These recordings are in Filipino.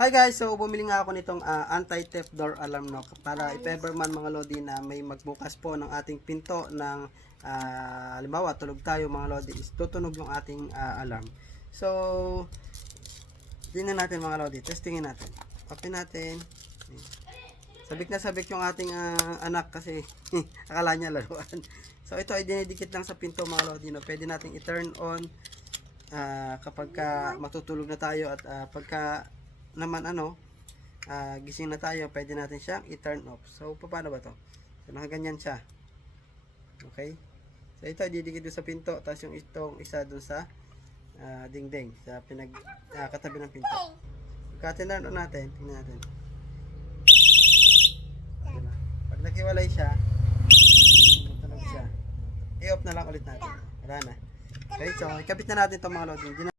Hi guys, so bumili nga ako nitong anti-theft door alarm no para if ever man mga lodi na may magbukas po ng ating pinto ng halimbawa tulog tayo mga lodi is tutunog yung ating alarm. So tingnan natin mga lodi, testingin natin. Open natin. Sabik na sabik yung ating anak kasi akala niya laruan. So ito ay dinidikit lang sa pinto mga lodi no. Pwede nating i-turn on kapag matutulog na tayo at pagka naman gising na tayo, pwede natin siyang i-turn off. So paano ba to? So nakaganyan siya. Okay? So ito didikit doon sa pinto, tapos yung itong isa doon sa dingding sa katabi ng pinto. Pagka-turn on natin, tingnan natin. Diba? Pag nakiwalay siya, tunog siya. I-off na lang ulit natin. Wala na. Okay, so ikabit na natin itong mga loading.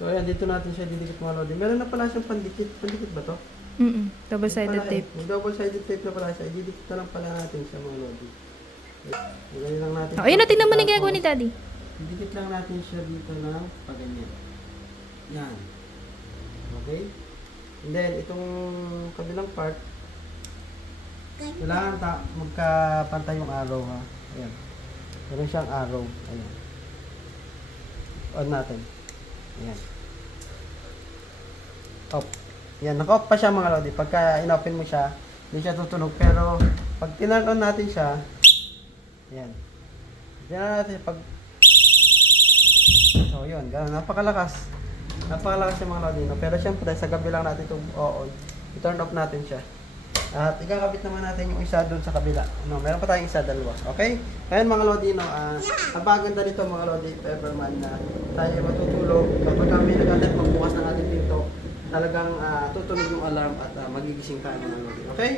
So ayan, dito natin siya didikit mga loading. Meron na pala siyang pandikit. Pandikit ba to? Double-sided tape. Double-sided tape na pala siya. Ididikit na lang pala natin siya mga loading. Ilagay lang natin. Ayun na, tingnan mo na ginagawa ni Daddy. Didikit lang natin siya dito ng paganyan. Yan. Okay? And then, itong kabilang part, kailangan magkapantay yung arrow ha. Ayan. Meron siyang arrow. Ayan. On natin. Ayan. Off. Ayan. Naka-off pa siya mga lodi. Pagka in-open mo siya, hindi siya tutunog. Pero, pag tinan on natin siya, ayan. Tinan natin pag so, yun. Ganun. Napakalakas. Napakalakas yung mga lodi. No? Pero syempre, sa gabi lang natin itong on. I-turn off natin siya. At ikakabit naman natin yung isa doon sa kabila. No, meron pa tayong isa, dalawa. Okay? Ngayon mga lodi, no, napaganda nito mga lodi, if ever man na tayo matutulog. Kapag kami nag-attempt magbukas ng ating pinto, talagang tutunog yung alarm at magigising tayo mga lodi. Okay?